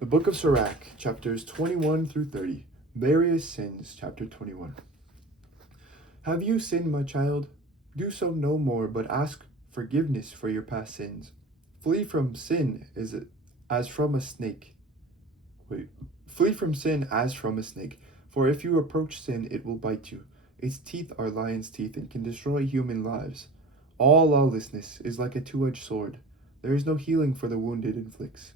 The book of Sirach, chapters 21 through 30. Various sins, chapter 21. Have you sinned, my child? Do so no more, but ask forgiveness for your past sins. Flee from sin as from a snake. Flee from sin as from a snake, for if you approach sin, it will bite you. Its teeth are lion's teeth and can destroy human lives. All lawlessness is like a two-edged sword. There is no healing for the wound it inflicts.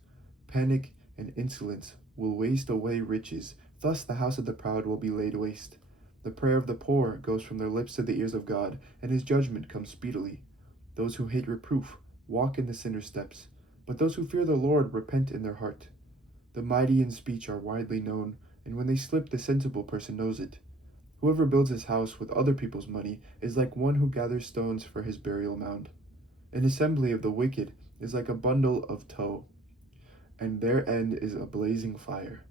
Panic and insolence will waste away riches. Thus the house of the proud will be laid waste. The prayer of the poor goes from their lips to the ears of God, and his judgment comes speedily. Those who hate reproof walk in the sinner's steps, but those who fear the Lord repent in their heart. The mighty in speech are widely known, and when they slip, the sensible person knows it. Whoever builds his house with other people's money is like one who gathers stones for his burial mound. An assembly of the wicked is like a bundle of tow, and their end is a blazing fire.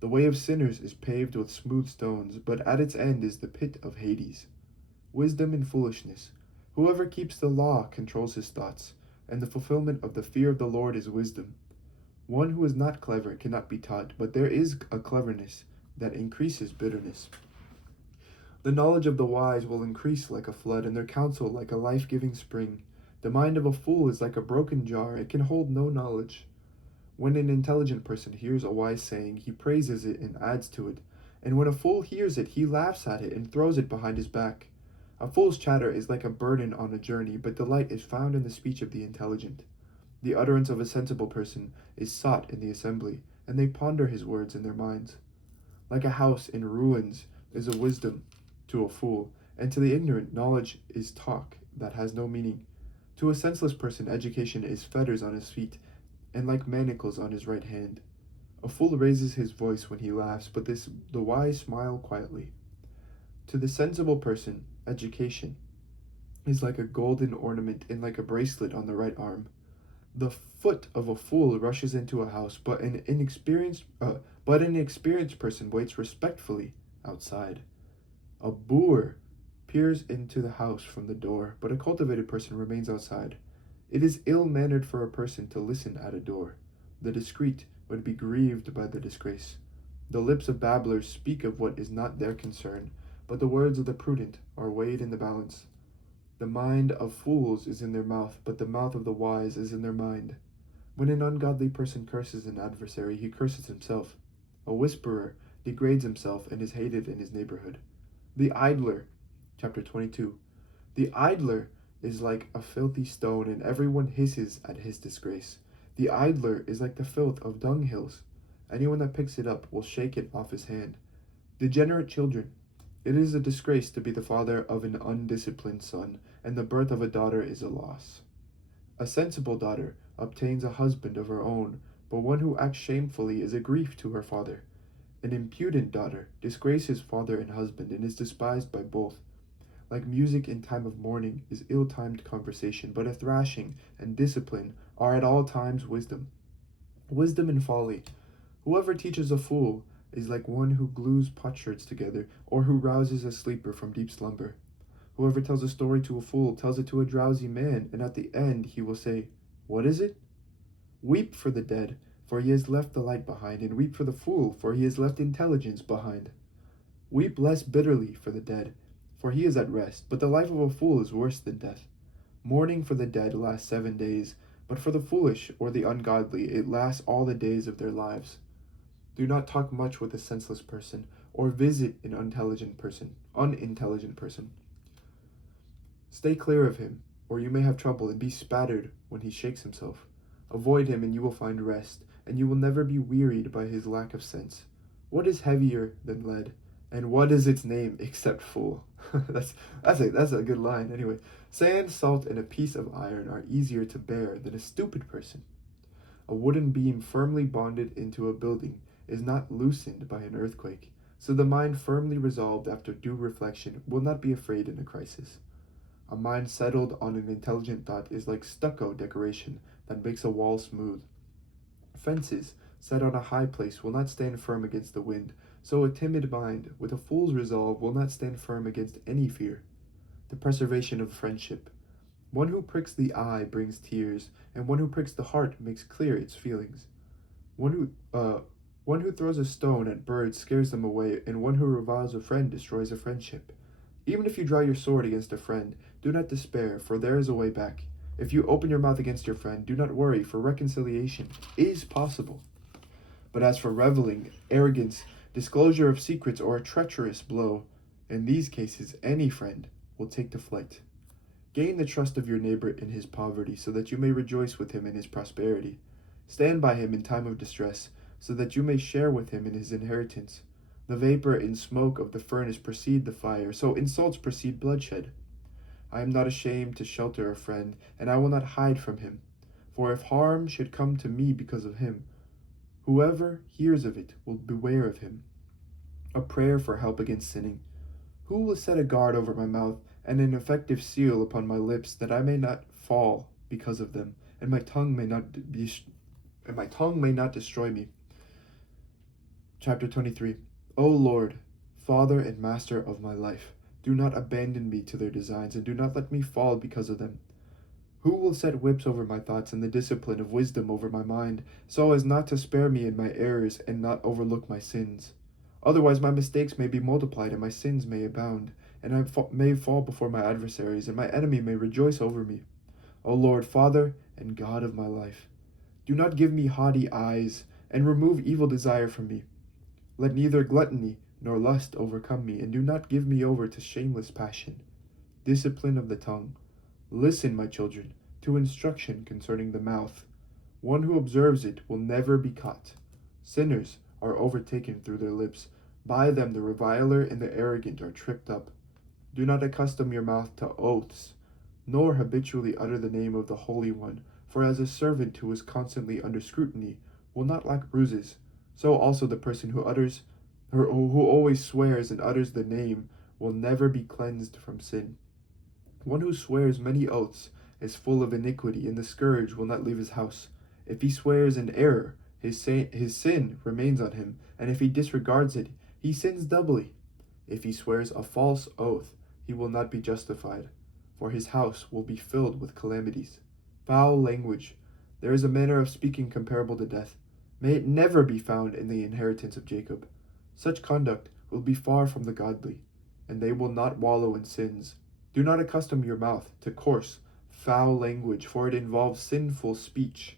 The way of sinners is paved with smooth stones, but at its end is the pit of Hades. Wisdom and foolishness. Whoever keeps the law controls his thoughts, and the fulfillment of the fear of the Lord is wisdom. One who is not clever cannot be taught, but there is a cleverness that increases bitterness. The knowledge of the wise will increase like a flood, and their counsel like a life-giving spring. The mind of a fool is like a broken jar, it can hold no knowledge. When an intelligent person hears a wise saying, he praises it and adds to it. And when a fool hears it, he laughs at it and throws it behind his back. A fool's chatter is like a burden on a journey, but delight is found in the speech of the intelligent. The utterance of a sensible person is sought in the assembly, and they ponder his words in their minds. Like a house in ruins is a wisdom to a fool, and to the ignorant knowledge is talk that has no meaning. To a senseless person education is fetters on his feet, and like manacles on his right hand. A fool raises his voice when he laughs, but the wise smile quietly. To the sensible person, education is like a golden ornament and like a bracelet on the right arm. The foot of a fool rushes into a house, but an inexperienced person waits respectfully outside. A boor peers into the house from the door, but a cultivated person remains outside. It is ill-mannered for a person to listen at a door. The discreet would be grieved by the disgrace. The lips of babblers speak of what is not their concern, but the words of the prudent are weighed in the balance. The mind of fools is in their mouth, but the mouth of the wise is in their mind. When an ungodly person curses an adversary, he curses himself. A whisperer degrades himself and is hated in his neighborhood. The idler, chapter 22. The idler is like a filthy stone, and everyone hisses at his disgrace. The idler is like the filth of dunghills. Anyone that picks it up will shake it off his hand. Degenerate children. It is a disgrace to be the father of an undisciplined son, and the birth of a daughter is a loss. A sensible daughter obtains a husband of her own, but one who acts shamefully is a grief to her father. An impudent daughter disgraces father and husband and is despised by both. Like music in time of mourning is ill-timed conversation, but a thrashing and discipline are at all times wisdom. Wisdom and folly. Whoever teaches a fool is like one who glues potsherds together, or who rouses a sleeper from deep slumber. Whoever tells a story to a fool tells it to a drowsy man, and at the end he will say, "What is it?" Weep for the dead, for he has left the light behind, and weep for the fool, for he has left intelligence behind. Weep less bitterly for the dead, for he is at rest, but the life of a fool is worse than death. Mourning for the dead lasts 7 days, but for the foolish or the ungodly it lasts all the days of their lives. Do not talk much with a senseless person, or visit an unintelligent person. Stay clear of him, or you may have trouble and be spattered when he shakes himself. Avoid him and you will find rest, and you will never be wearied by his lack of sense. What is heavier than lead? And what is its name except fool? That's a good line. Anyway, sand, salt, and a piece of iron are easier to bear than a stupid person. A wooden beam firmly bonded into a building is not loosened by an earthquake, so the mind firmly resolved after due reflection will not be afraid in a crisis. A mind settled on an intelligent thought is like stucco decoration that makes a wall smooth. Fences set on a high place will not stand firm against the wind, so a timid mind with a fool's resolve will not stand firm against any fear. The preservation of friendship. One who pricks the eye brings tears, and one who pricks the heart makes clear its feelings. One one who throws a stone at birds scares them away, and one who reviles a friend destroys a friendship. Even if you draw your sword against a friend, do not despair, for there is a way back. If you open your mouth against your friend, do not worry, for reconciliation is possible. But as for reveling, arrogance, disclosure of secrets, or a treacherous blow, in these cases any friend will take to flight. Gain the trust of your neighbor in his poverty, so that you may rejoice with him in his prosperity. Stand by him in time of distress, so that you may share with him in his inheritance. The vapor and smoke of the furnace precede the fire, so insults precede bloodshed. I am not ashamed to shelter a friend, and I will not hide from him. For if harm should come to me because of him, whoever hears of it will beware of him. A prayer for help against sinning. Who will set a guard over my mouth, and an effective seal upon my lips, that I may not fall because of them, and my tongue may not destroy me? Chapter 23. O Lord, Father and Master of my life, do not abandon me to their designs, and do not let me fall because of them. Who will set whips over my thoughts and the discipline of wisdom over my mind, so as not to spare me in my errors and not overlook my sins? Otherwise my mistakes may be multiplied and my sins may abound, and I may fall before my adversaries, and my enemy may rejoice over me. O Lord, Father and God of my life, do not give me haughty eyes, and remove evil desire from me. Let neither gluttony nor lust overcome me, and do not give me over to shameless passion. Discipline of the tongue. Listen, my children, to instruction concerning the mouth. One who observes it will never be caught. Sinners are overtaken through their lips. By them the reviler and the arrogant are tripped up. Do not accustom your mouth to oaths, nor habitually utter the name of the Holy One, for as a servant who is constantly under scrutiny will not lack bruises, so also the person who always swears and utters the name will never be cleansed from sin. One who swears many oaths is full of iniquity, and the scourge will not leave his house. If he swears in error, his sin remains on him, and if he disregards it, he sins doubly. If he swears a false oath, he will not be justified, for his house will be filled with calamities. Foul language. There is a manner of speaking comparable to death. May it never be found in the inheritance of Jacob. Such conduct will be far from the godly, and they will not wallow in sins. Do not accustom your mouth to coarse, foul language, for it involves sinful speech.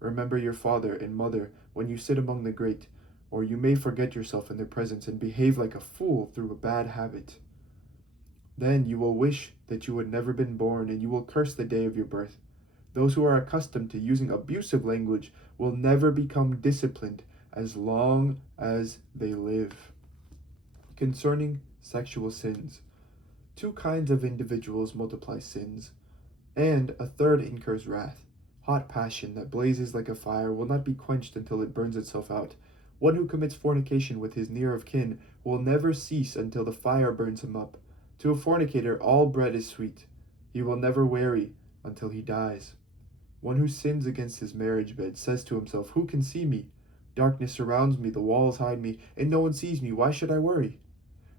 Remember your father and mother when you sit among the great, or you may forget yourself in their presence and behave like a fool through a bad habit. Then you will wish that you had never been born, and you will curse the day of your birth. Those who are accustomed to using abusive language will never become disciplined as long as they live. Concerning sexual sins. 2 kinds of individuals multiply sins, and a third incurs wrath. Hot passion that blazes like a fire will not be quenched until it burns itself out. One who commits fornication with his near of kin will never cease until the fire burns him up. To a fornicator all bread is sweet. He will never weary until he dies. One who sins against his marriage bed says to himself, "Who can see me? Darkness surrounds me, the walls hide me, and no one sees me. Why should I worry?"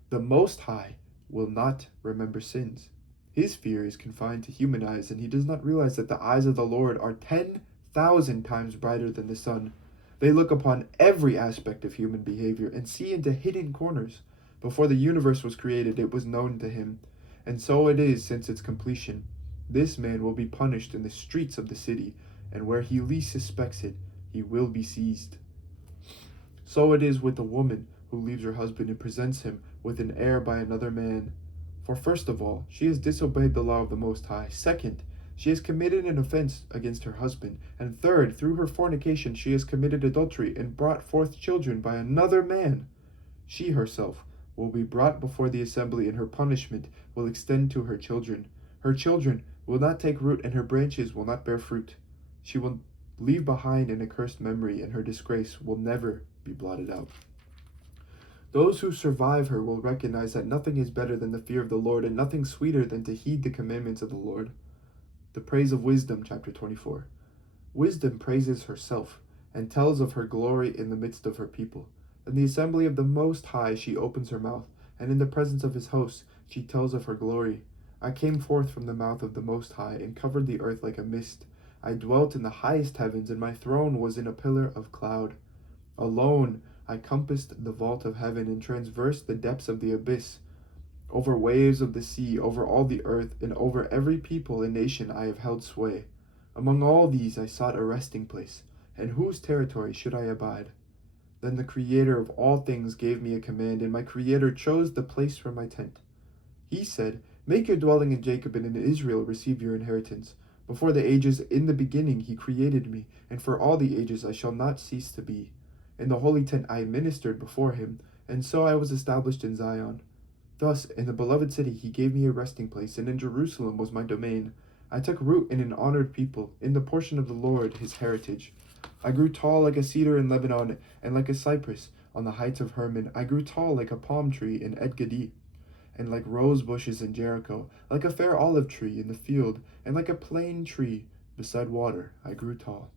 The Most High will not remember sins. His fear is confined to human eyes, and he does not realize that the eyes of the Lord are 10,000 times brighter than the sun. They look upon every aspect of human behavior and see into hidden corners. Before the universe was created, it was known to him, and so it is since its completion. This man will be punished in the streets of the city, and where he least suspects it, he will be seized. So it is with the woman who leaves her husband and presents him with an heir by another man. For first of all, she has disobeyed the law of the Most High. Second, she has committed an offense against her husband. And third, through her fornication, she has committed adultery and brought forth children by another man. She herself will be brought before the assembly, and her punishment will extend to her children. Her children will not take root, and her branches will not bear fruit. She will leave behind an accursed memory, and her disgrace will never be blotted out. Those who survive her will recognize that nothing is better than the fear of the Lord, and nothing sweeter than to heed the commandments of the Lord. The praise of wisdom, chapter 24. Wisdom praises herself, and tells of her glory in the midst of her people. In the assembly of the Most High she opens her mouth, and in the presence of his hosts she tells of her glory. I came forth from the mouth of the Most High, and covered the earth like a mist. I dwelt in the highest heavens, and my throne was in a pillar of cloud. Alone I compassed the vault of heaven and traversed the depths of the abyss. Over waves of the sea, over all the earth, and over every people and nation I have held sway. Among all these I sought a resting place, in whose territory should I abide? Then the Creator of all things gave me a command, and my Creator chose the place for my tent. He said, "Make your dwelling in Jacob, and in Israel receive your inheritance. Before the ages, in the beginning, he created me, and for all the ages I shall not cease to be. In the holy tent I ministered before him, and so I was established in Zion. Thus, in the beloved city he gave me a resting place, and in Jerusalem was my domain. I took root in an honored people, in the portion of the Lord his heritage. I grew tall like a cedar in Lebanon, and like a cypress on the heights of Hermon. I grew tall like a palm tree in En-gedi, and like rose bushes in Jericho, like a fair olive tree in the field, and like a plane tree beside water I grew tall.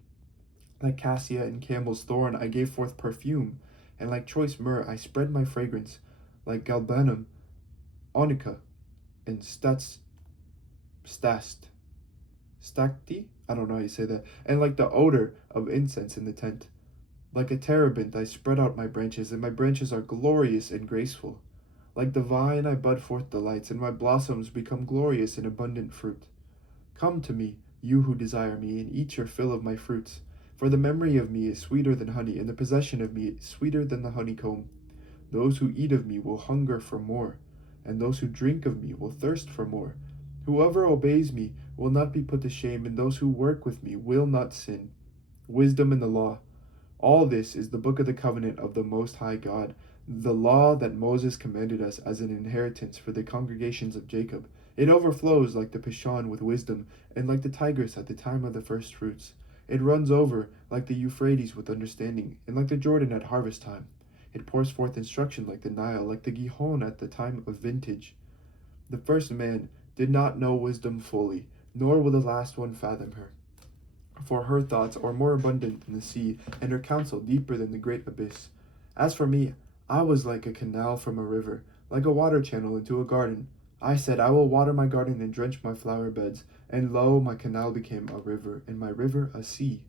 Like cassia and camel's thorn I gave forth perfume, and like choice myrrh I spread my fragrance. Like galbanum, onycha, and stacti, I don't know how you say that, and like the odor of incense in the tent. Like a terebinth I spread out my branches, and my branches are glorious and graceful. Like the vine I bud forth delights, and my blossoms become glorious and abundant fruit. Come to me, you who desire me, and eat your fill of my fruits. For the memory of me is sweeter than honey, and the possession of me is sweeter than the honeycomb. Those who eat of me will hunger for more, and those who drink of me will thirst for more. Whoever obeys me will not be put to shame, and those who work with me will not sin. Wisdom and the law. All this is the book of the covenant of the Most High God, the law that Moses commanded us as an inheritance for the congregations of Jacob. It overflows like the Pishon with wisdom, and like the Tigris at the time of the first fruits. It runs over like the Euphrates with understanding, and like the Jordan at harvest time. It pours forth instruction like the Nile, like the Gihon at the time of vintage. The first man did not know wisdom fully, nor will the last one fathom her. For her thoughts are more abundant than the sea, and her counsel deeper than the great abyss. As for me, I was like a canal from a river, like a water channel into a garden. I said, I will water my garden and drench my flower beds, and lo, my canal became a river, and my river a sea.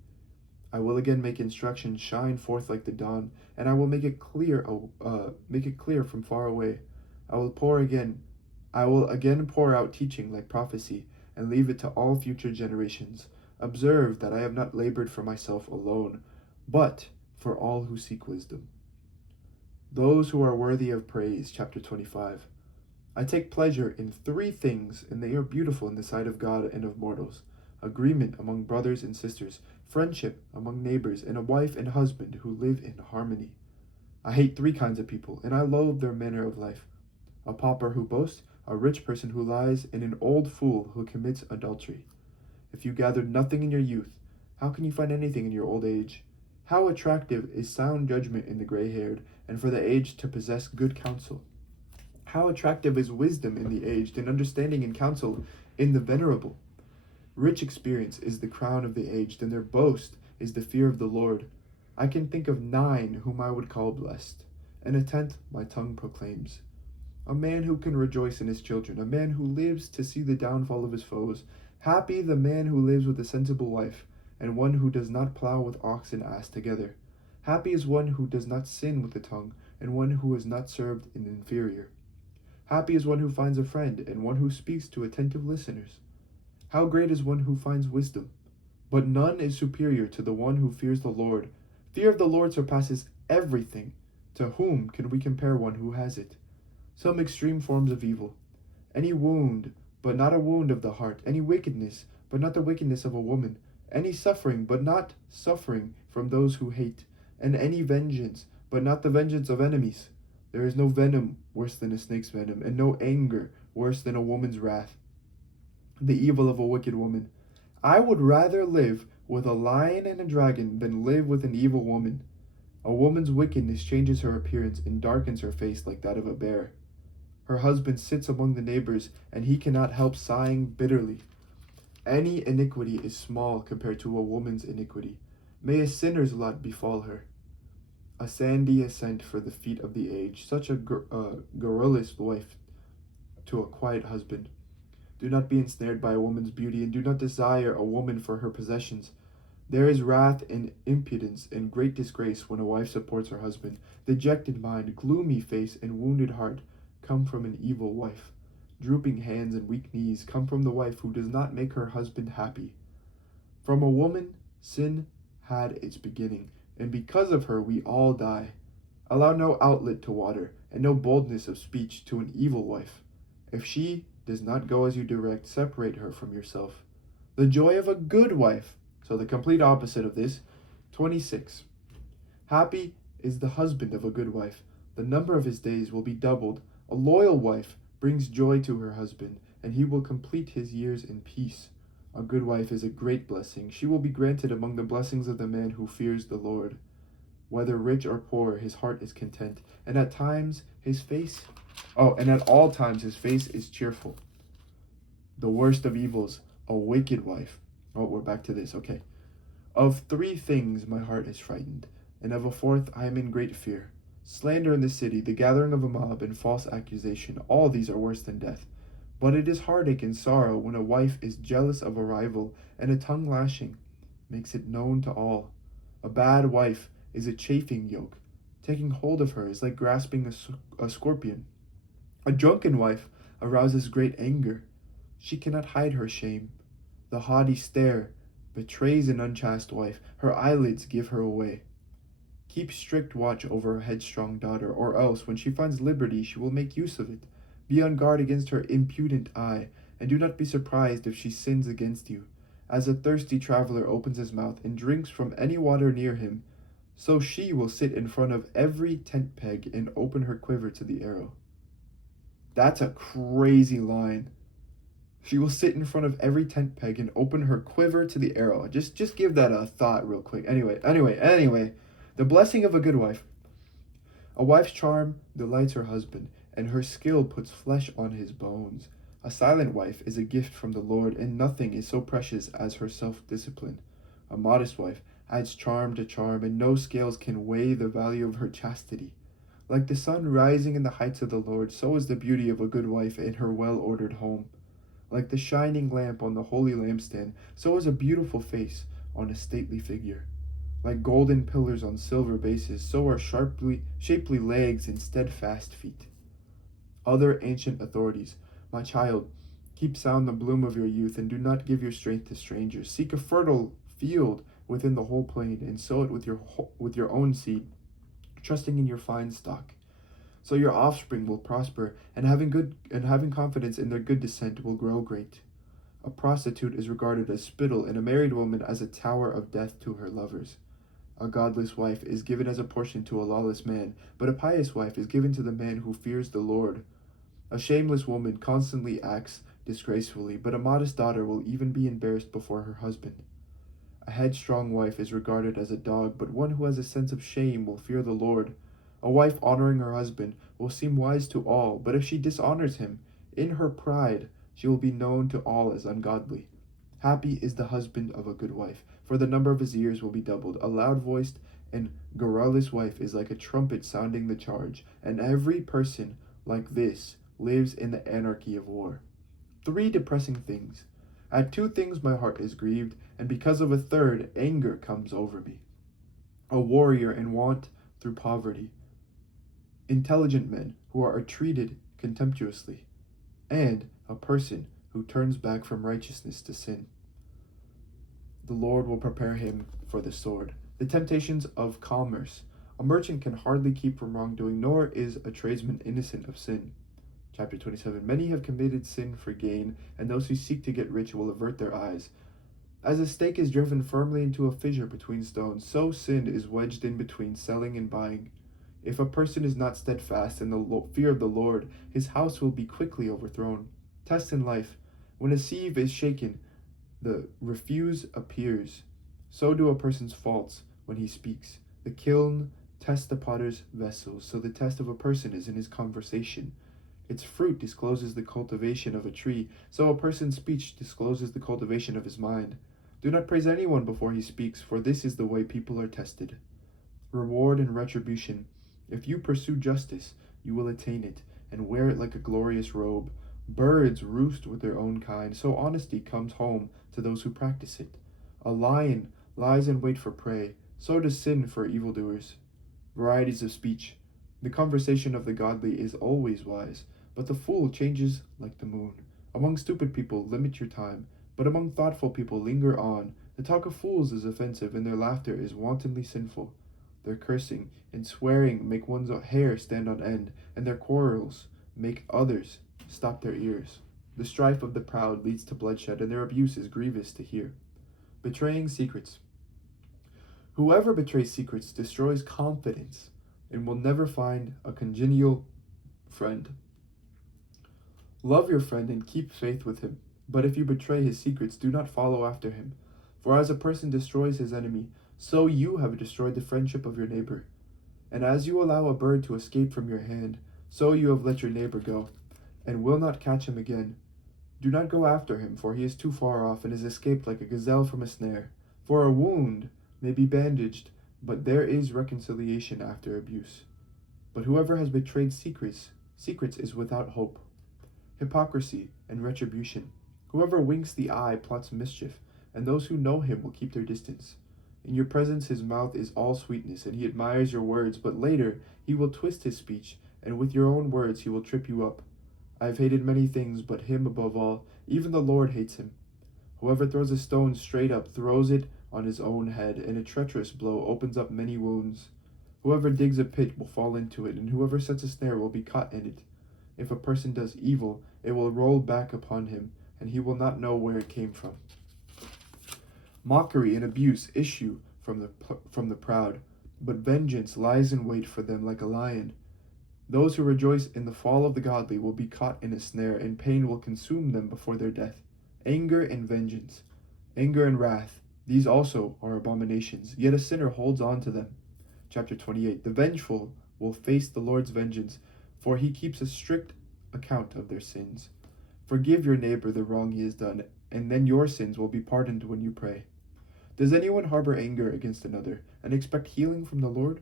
I will again make instruction shine forth like the dawn, and I will make it clear from far away. I will again pour out teaching like prophecy, and leave it to all future generations. Observe that I have not labored for myself alone, but for all who seek wisdom. Those who are worthy of praise, chapter 25. I take pleasure in 3 things, and they are beautiful in the sight of God and of mortals: agreement among brothers and sisters, friendship among neighbors, and a wife and husband who live in harmony. I hate 3 kinds of people, and I loathe their manner of life: a pauper who boasts, a rich person who lies, and an old fool who commits adultery. If you gathered nothing in your youth, how can you find anything in your old age? How attractive is sound judgment in the gray-haired, and for the aged to possess good counsel. How attractive is wisdom in the aged, and understanding and counsel in the venerable. Rich experience is the crown of the aged, and their boast is the fear of the Lord. I can think of 9 whom I would call blessed, and a 10th my tongue proclaims. A man who can rejoice in his children, a man who lives to see the downfall of his foes. Happy the man who lives with a sensible wife, and one who does not plow with ox and ass together. Happy is one who does not sin with the tongue, and one who is not served in inferior. Happy is one who finds a friend, and one who speaks to attentive listeners. How great is one who finds wisdom! But none is superior to the one who fears the Lord. Fear of the Lord surpasses everything. To whom can we compare one who has it? Some extreme forms of evil. Any wound, but not a wound of the heart. Any wickedness, but not the wickedness of a woman. Any suffering, but not suffering from those who hate. And any vengeance, but not the vengeance of enemies. There is no venom worse than a snake's venom, and no anger worse than a woman's wrath. The evil of a wicked woman. I would rather live with a lion and a dragon than live with an evil woman. A woman's wickedness changes her appearance and darkens her face like that of a bear. Her husband sits among the neighbors, and he cannot help sighing bitterly. Any iniquity is small compared to a woman's iniquity. May a sinner's lot befall her. A sandy ascent for the feet of the aged, such a garrulous wife to a quiet husband. Do not be ensnared by a woman's beauty, and do not desire a woman for her possessions. There is wrath and impudence and great disgrace when a wife supports her husband. Dejected mind, gloomy face, and wounded heart come from an evil wife. Drooping hands and weak knees come from the wife who does not make her husband happy. From a woman, sin had its beginning, and because of her we all die. Allow no outlet to water, and no boldness of speech to an evil wife. If she does not go as you direct, separate her from yourself. The joy of a good wife. So the complete opposite of this. 26. Happy is the husband of a good wife. The number of his days will be doubled. A loyal wife brings joy to her husband, and he will complete his years in peace. A good wife is a great blessing. She will be granted among the blessings of the man who fears the Lord. Whether rich or poor, his heart is content, and at all times his face is cheerful. The worst of evils, a wicked wife. Oh, we're back to this, okay. Of 3 things my heart is frightened, and of a 4th I am in great fear. Slander in the city, the gathering of a mob, and false accusation, all these are worse than death. But it is heartache and sorrow when a wife is jealous of a rival, and a tongue lashing makes it known to all. A bad wife is a chafing yoke. Taking hold of her is like grasping a scorpion. A drunken wife arouses great anger. She cannot hide her shame. The haughty stare betrays an unchaste wife. Her eyelids give her away. Keep strict watch over a headstrong daughter, or else, when she finds liberty, she will make use of it. Be on guard against her impudent eye, and do not be surprised if she sins against you. As a thirsty traveler opens his mouth and drinks from any water near him, so she will sit in front of every tent peg and open her quiver to the arrow. That's a crazy line. She will sit in front of every tent peg and open her quiver to the arrow. Just give that a thought real quick. Anyway. The blessing of a good wife. A wife's charm delights her husband, and her skill puts flesh on his bones. A silent wife is a gift from the Lord, and nothing is so precious as her self-discipline. A modest wife adds charm to charm, and no scales can weigh the value of her chastity. Like the sun rising in the heights of the Lord, so is the beauty of a good wife in her well-ordered home. Like the shining lamp on the holy lampstand, so is a beautiful face on a stately figure. Like golden pillars on silver bases, so are shapely legs and steadfast feet. Other ancient authorities. My child, keep sound the bloom of your youth, and do not give your strength to strangers. Seek a fertile field within the whole plain, and sow it with your own seed, trusting in your fine stock. So your offspring will prosper, and having confidence in their good descent will grow great. A prostitute is regarded as spittle, and a married woman as a tower of death to her lovers. A godless wife is given as a portion to a lawless man, but a pious wife is given to the man who fears the Lord. A shameless woman constantly acts disgracefully, but a modest daughter will even be embarrassed before her husband. A headstrong wife is regarded as a dog, but one who has a sense of shame will fear the Lord. A wife honoring her husband will seem wise to all, but if she dishonors him, in her pride she will be known to all as ungodly. Happy is the husband of a good wife, for the number of his years will be doubled. A loud-voiced and garrulous wife is like a trumpet sounding the charge, and every person like this lives in the anarchy of war. 3 depressing things. At 2 things my heart is grieved, and because of a 3rd, anger comes over me. A warrior in want through poverty. Intelligent men who are treated contemptuously, and a person who turns back from righteousness to sin. The Lord will prepare him for the sword. The temptations of commerce. A merchant can hardly keep from wrongdoing, nor is a tradesman innocent of sin. Chapter 27. Many have committed sin for gain, and those who seek to get rich will avert their eyes. As a stake is driven firmly into a fissure between stones, so sin is wedged in between selling and buying. If a person is not steadfast in the fear of the Lord, his house will be quickly overthrown. Test in life. When a sieve is shaken, the refuse appears. So do a person's faults when he speaks. The kiln tests the potter's vessels, so the test of a person is in his conversation. Its fruit discloses the cultivation of a tree, so a person's speech discloses the cultivation of his mind. Do not praise anyone before he speaks, for this is the way people are tested. Reward and retribution. If you pursue justice, you will attain it, and wear it like a glorious robe. Birds roost with their own kind, so honesty comes home to those who practice it. A lion lies in wait for prey, so does sin for evildoers. Varieties of speech. The conversation of the godly is always wise, but the fool changes like the moon. Among stupid people, limit your time, but among thoughtful people, linger on. The talk of fools is offensive, and their laughter is wantonly sinful. Their cursing and swearing make one's hair stand on end, and their quarrels make others stop their ears. The strife of the proud leads to bloodshed, and their abuse is grievous to hear. Betraying secrets. Whoever betrays secrets destroys confidence and will never find a congenial friend. Love your friend and keep faith with him, but if you betray his secrets, do not follow after him. For as a person destroys his enemy, so you have destroyed the friendship of your neighbor. And as you allow a bird to escape from your hand, so you have let your neighbor go, and will not catch him again. Do not go after him, for he is too far off, and has escaped like a gazelle from a snare. For a wound may be bandaged, but there is reconciliation after abuse. But whoever has betrayed secrets is without hope. Hypocrisy and retribution. Whoever winks the eye plots mischief, and those who know him will keep their distance. In your presence his mouth is all sweetness, and he admires your words, but later he will twist his speech, and with your own words he will trip you up. I have hated many things, but him above all, even the Lord hates him. Whoever throws a stone straight up throws it on his own head, and a treacherous blow opens up many wounds. Whoever digs a pit will fall into it, and whoever sets a snare will be caught in it. If a person does evil, it will roll back upon him, and he will not know where it came from. Mockery and abuse issue from the proud, but vengeance lies in wait for them like a lion. Those who rejoice in the fall of the godly will be caught in a snare, and pain will consume them before their death. Anger and vengeance, anger and wrath, these also are abominations, yet a sinner holds on to them. Chapter 28. The vengeful will face the Lord's vengeance, for he keeps a strict account of their sins. Forgive your neighbor the wrong he has done, and then your sins will be pardoned when you pray. Does anyone harbor anger against another and expect healing from the Lord?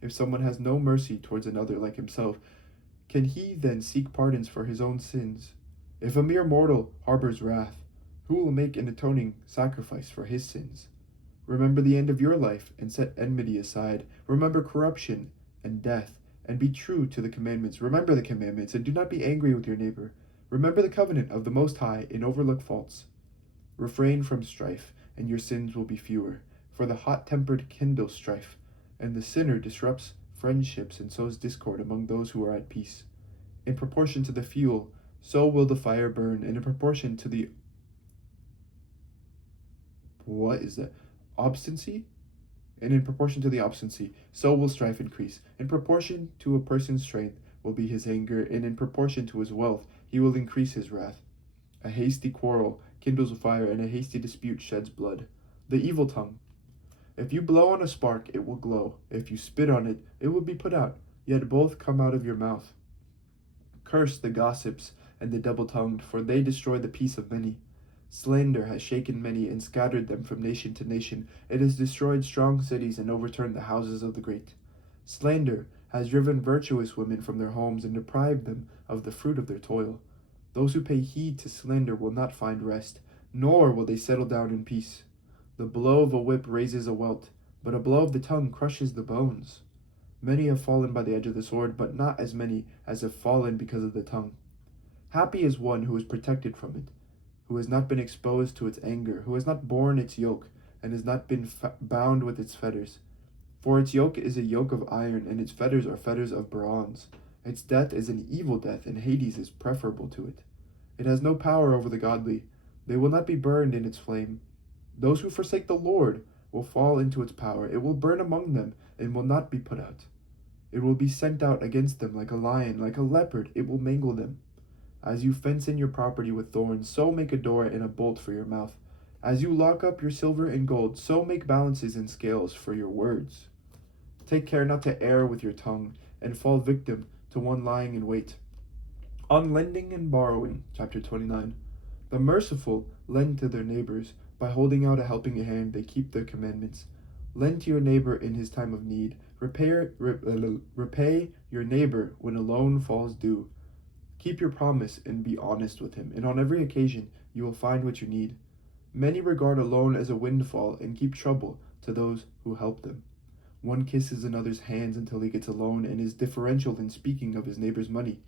If someone has no mercy towards another like himself, can he then seek pardons for his own sins? If a mere mortal harbors wrath, who will make an atoning sacrifice for his sins? Remember the end of your life and set enmity aside. Remember corruption and death, and be true to the commandments. Remember the commandments, and do not be angry with your neighbor. Remember the covenant of the Most High, and overlook faults. Refrain from strife, and your sins will be fewer. For the hot-tempered kindle strife, and the sinner disrupts friendships and sows discord among those who are at peace. In proportion to the fuel, so will the fire burn, and in proportion to the obstinacy? And in proportion to the obstinacy, so will strife increase. In proportion to a person's strength will be his anger, and in proportion to his wealth he will increase his wrath. A hasty quarrel kindles a fire, and a hasty dispute sheds blood. The evil tongue. If you blow on a spark, it will glow. If you spit on it, it will be put out. Yet both come out of your mouth. Curse the gossips and the double-tongued, for they destroy the peace of many. Slander has shaken many and scattered them from nation to nation. It has destroyed strong cities and overturned the houses of the great. Slander has driven virtuous women from their homes and deprived them of the fruit of their toil. Those who pay heed to slander will not find rest, nor will they settle down in peace. The blow of a whip raises a welt, but a blow of the tongue crushes the bones. Many have fallen by the edge of the sword, but not as many as have fallen because of the tongue. Happy is one who is protected from it, who has not been exposed to its anger, who has not borne its yoke, and has not been bound with its fetters. For its yoke is a yoke of iron, and its fetters are fetters of bronze. Its death is an evil death, and Hades is preferable to it. It has no power over the godly. They will not be burned in its flame. Those who forsake the Lord will fall into its power. It will burn among them, and will not be put out. It will be sent out against them like a lion, like a leopard, it will mangle them. As you fence in your property with thorns, so make a door and a bolt for your mouth. As you lock up your silver and gold, so make balances and scales for your words. Take care not to err with your tongue, and fall victim to one lying in wait. On lending and borrowing, chapter 29. The merciful lend to their neighbors. By holding out a helping hand, they keep their commandments. Lend to your neighbor in his time of need. Repay your neighbor when a loan falls due. Keep your promise and be honest with him, and on every occasion you will find what you need. Many regard a loan as a windfall and keep trouble to those who help them. One kisses another's hands until he gets a loan and is deferential in speaking of his neighbor's money.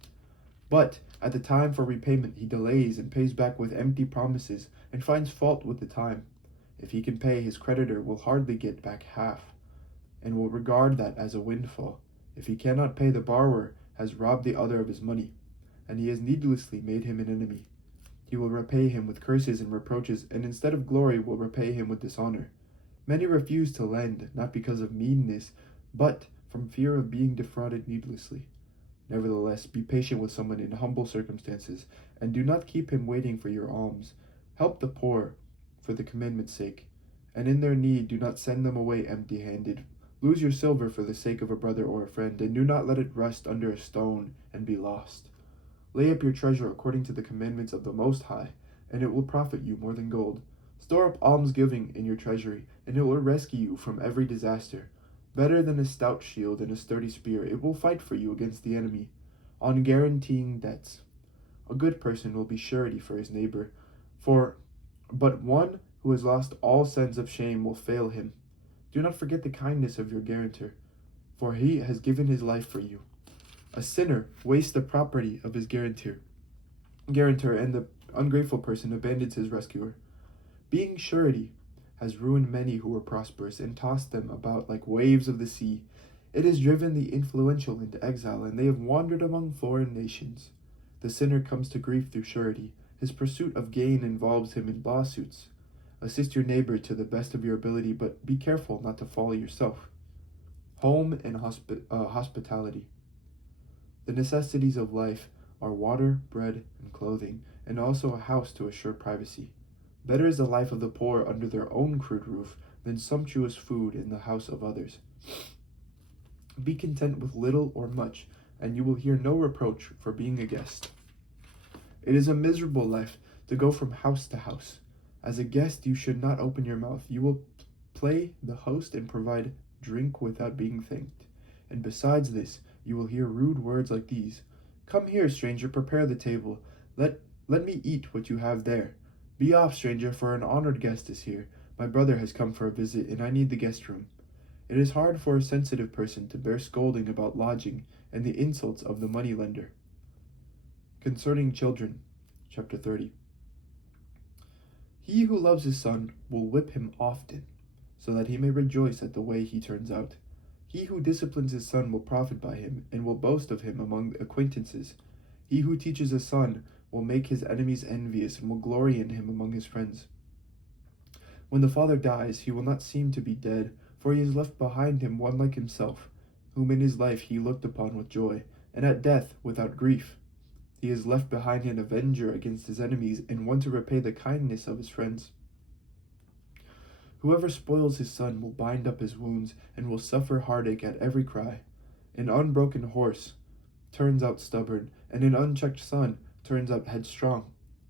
But at the time for repayment he delays and pays back with empty promises and finds fault with the time. If he can pay, his creditor will hardly get back half, and will regard that as a windfall. If he cannot pay, the borrower has robbed the other of his money, and he has needlessly made him an enemy. He will repay him with curses and reproaches, and instead of glory will repay him with dishonor. Many refuse to lend, not because of meanness, but from fear of being defrauded needlessly. Nevertheless, be patient with someone in humble circumstances, and do not keep him waiting for your alms. Help the poor for the commandment's sake, and in their need do not send them away empty-handed. Lose your silver for the sake of a brother or a friend, and do not let it rust under a stone and be lost. Lay up your treasure according to the commandments of the Most High, and it will profit you more than gold. Store up almsgiving in your treasury, and it will rescue you from every disaster. Better than a stout shield and a sturdy spear, it will fight for you against the enemy. On guaranteeing debts, a good person will be surety for his neighbor, but one who has lost all sense of shame will fail him. Do not forget the kindness of your guarantor, for he has given his life for you. A sinner wastes the property of his guarantor, and the ungrateful person abandons his rescuer. Being surety has ruined many who were prosperous and tossed them about like waves of the sea. It has driven the influential into exile, and they have wandered among foreign nations. The sinner comes to grief through surety. His pursuit of gain involves him in lawsuits. Assist your neighbor to the best of your ability, but be careful not to fall yourself. Home and hospitality. The necessities of life are water, bread, and clothing, and also a house to assure privacy. Better is the life of the poor under their own crude roof than sumptuous food in the house of others. Be content with little or much, and you will hear no reproach for being a guest. It is a miserable life to go from house to house. As a guest, you should not open your mouth. You will play the host and provide drink without being thanked. And besides this, you will hear rude words like these. Come here, stranger, prepare the table. Let me eat what you have there. Be off, stranger, for an honored guest is here. My brother has come for a visit, and I need the guest room. It is hard for a sensitive person to bear scolding about lodging and the insults of the moneylender. Concerning children, chapter 30. He who loves his son will whip him often, so that he may rejoice at the way he turns out. He who disciplines his son will profit by him, and will boast of him among acquaintances. He who teaches a son will make his enemies envious, and will glory in him among his friends. When the father dies, he will not seem to be dead, for he has left behind him one like himself, whom in his life he looked upon with joy, and at death without grief. He has left behind an avenger against his enemies, and one to repay the kindness of his friends. Whoever spoils his son will bind up his wounds, and will suffer heartache at every cry. An unbroken horse turns out stubborn, and an unchecked son turns out headstrong.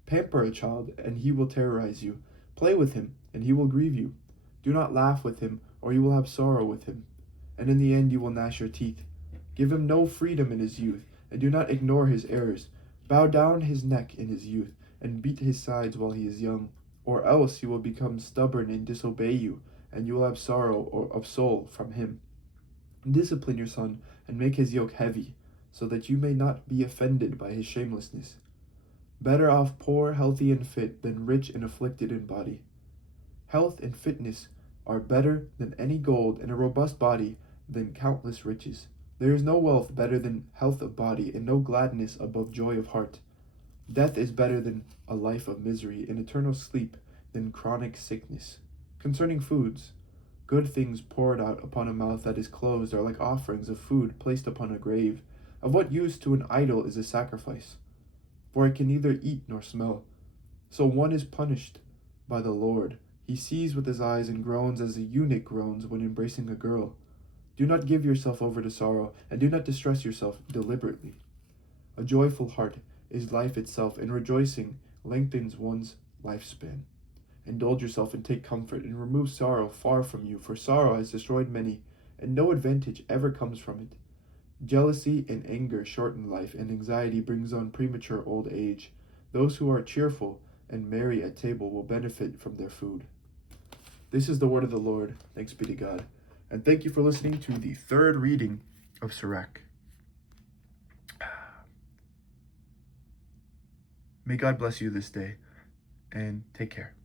Pamper a child, and he will terrorize you. Play with him, and he will grieve you. Do not laugh with him, or you will have sorrow with him, and in the end you will gnash your teeth. Give him no freedom in his youth, and do not ignore his errors. Bow down his neck in his youth, and beat his sides while he is young, or else he will become stubborn and disobey you, and you will have sorrow of soul from him. Discipline your son, and make his yoke heavy, so that you may not be offended by his shamelessness. Better off poor, healthy, and fit, than rich and afflicted in body. Health and fitness are better than any gold, and a robust body than countless riches. There is no wealth better than health of body, and no gladness above joy of heart. Death is better than a life of misery, and eternal sleep than chronic sickness. Concerning foods, good things poured out upon a mouth that is closed are like offerings of food placed upon a grave. Of what use to an idol is a sacrifice? For it can neither eat nor smell. So one is punished by the Lord. He sees with his eyes and groans as a eunuch groans when embracing a girl. Do not give yourself over to sorrow, and do not distress yourself deliberately. A joyful heart is life itself, and rejoicing lengthens one's lifespan. Indulge yourself and take comfort, and remove sorrow far from you, for sorrow has destroyed many, and no advantage ever comes from it. Jealousy and anger shorten life, and anxiety brings on premature old age. Those who are cheerful and merry at table will benefit from their food. This is the word of the Lord. Thanks be to God. And thank you for listening to the third reading of Sirach. May God bless you this day, and take care.